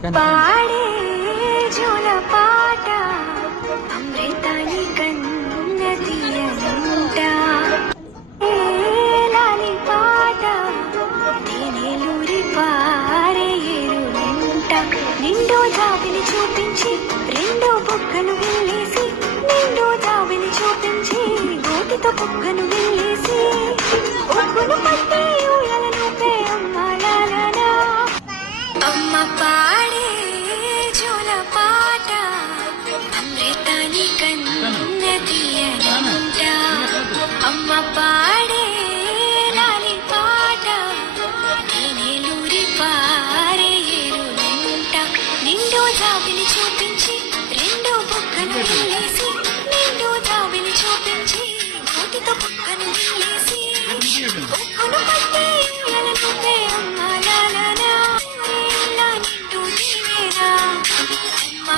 పాడే జోల పాట అమృతాని కన్నదియంట లాలి పాట తేనెలూరి పారే ఏరులంట నిండు జాబిని చూపించి రెండు బుగ్గలు వెళ్ళేసి నిండు జాబిని చూపించి గోటితో బుగ్గను వెళ్ళేసి ఒగ్గును పట్టి ఊయలను పే అమ్మ లాలనా అమ్మ పాడే జోల పాట అమృతాని కన్నదియంట అమ్మ పాడే లాలి పాట తేనెలూరి పారే ఏరులంట నిండు జాబిని చూపించి రెండు బుగ్గను వెళ్ళేసి నిండు జాబిని చూపించి గోటితో బుగ్గను వెళ్ళేసి ఒగ్గును పట్టి ఊయలను పే అమ్మ లాలనా నిండు నీవేనా అమ్మ